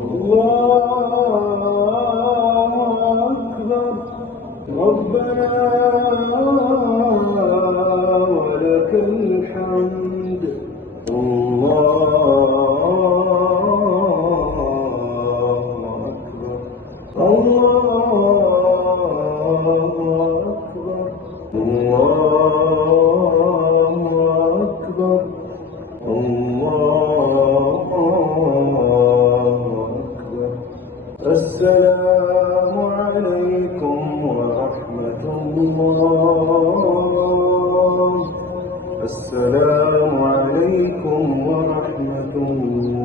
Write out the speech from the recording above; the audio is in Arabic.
الله أكبر. ربنا ولك الحمد. الله أكبر. الله أكبر. الله أكبر. الله أكبر. السلام عليكم ورحمة الله. السلام عليكم ورحمة الله.